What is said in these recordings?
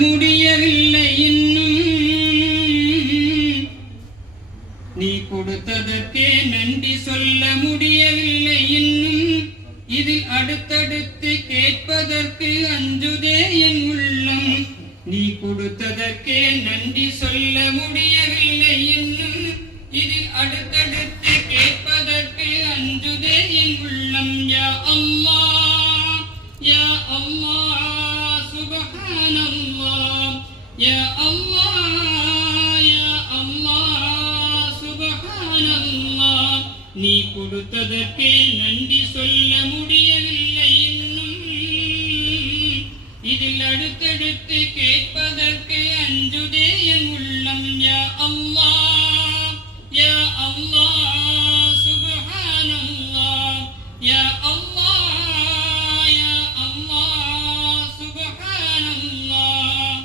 முடியவில்லை இன்னும் நீ கொடுத்ததற்கே நன்றி சொல்ல முடியவில்லை இன்னும் இதில் அடுத்தடுத்து கேட்பதற்கு அஞ்சுதே என் உள்ளம் நீ கொடுத்ததற்கே நன்றி சொல்ல முடியவில்லை இன்னும் இதில் அடுத்தடுத்து கேட்பதற்கு அஞ்சுதே என் உள்ளம் யா அல்லாஹ் யா அல்லாஹ் சுப்ஹானல்லாஹ் யா அல்லாஹ் யா அல்லாஹ் சுப்ஹானல்லாஹ் நீ கொடுத்ததற்கே நன்றி சொல்ல முடியவில்லை இன்னும் இதில் அடுத்தடுத்து கேட்பதற்கு அஞ்சுதே என் உள்ளம் யா அல்லாஹ் யா அல்லாஹ் சுப்ஹானல்லாஹ் யா அல்லாஹ் யா அல்லாஹ் சுப்ஹானல்லாஹ்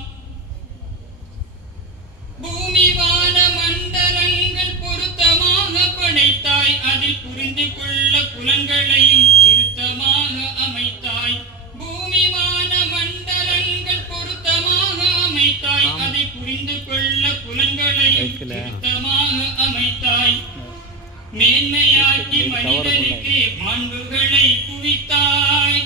பூமி வான மண்டலங்கள் பொருத்தமாக படைத்தாய் அதில் புரிந்து கொள்ள புலன்களையும் திருத்தமாக அமைத்தாய் பூமி வான மண்டலங்கள் பொருத்தமாக அமைத்தாய் அதை புரிந்து கொள்ள புலன்களையும் திருத்தமாக அமைத்தாய் மேன்மையாக்கி மனிதனுக்கு மாண்புகளை குவித்தாய்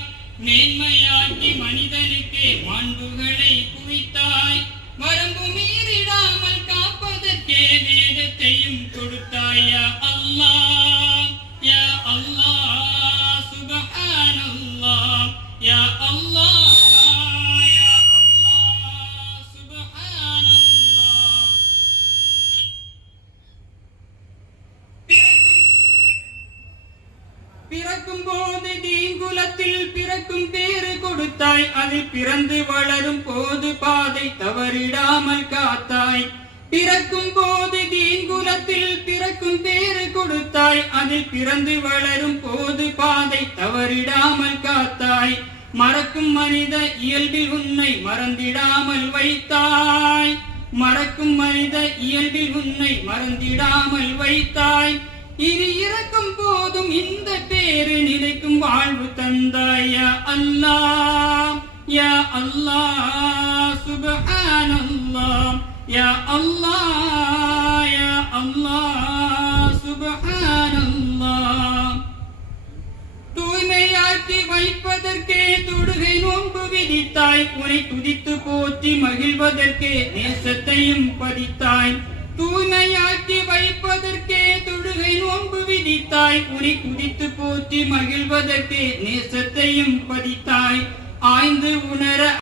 மேன்மையாக்கி மனிதனுக்கு மாண்புகளை குவித்தாய் வரம்பு மீறிடாமல் காப்பதற்கே வேதத்தையும் கொடுத்தாய் யா அல்லாஹ் யா அல்லாஹ் சுப்ஹானல்லாஹ் யா அல்லாஹ் யா அல்லாஹ் சுப்ஹானல்லாஹ் பிறக்கும் போது தீங்குலத்தில் பிறக்கும் பேறு கொடுத்தாய் அதில் பிறந்து வளரும் போது பாதை தவறிடாமல் காத்தாய் பிறக்கும் போது தீங்குலத்தில் பிறக்கும் பேறு கொடுத்தாய் அதில் பிறந்து வளரும் போது பாதை தவறிடாமல் காத்தாய் மறக்கும் மனித இயல்பில் உன்னை மறந்திடாமல் வைத்தாய் மறக்கும் மனித இயல்பில் உன்னை மறந்திடாமல் வைத்தாய் இனி இறக்கும் போதும் இந்த பேரு நிலைக்கும் வாழ்வு தந்தாய் யா அல்லாஹ் யா அல்லாஹ் சுப்ஹானல்லாஹ் யா அல்லாஹ் யா அல்லாஹ் சுப்ஹானல்லாஹ் தூய்மையாக்கி வைப்பதற்கே தொடுகை நோன்பு விதித்தாய் உன்னை துதித்து போற்றி மகிழ்வதற்கே நேசத்தையும் பதித்தாய் தூய்மையாக்கி வைப்பதற்கே தொடுகை நோன்பு விதித்தாய் உன்னை துதித்து போற்றி மகிழ்வதற்கே நேசத்தையும் பதித்தாய் ஆய்ந்து உணர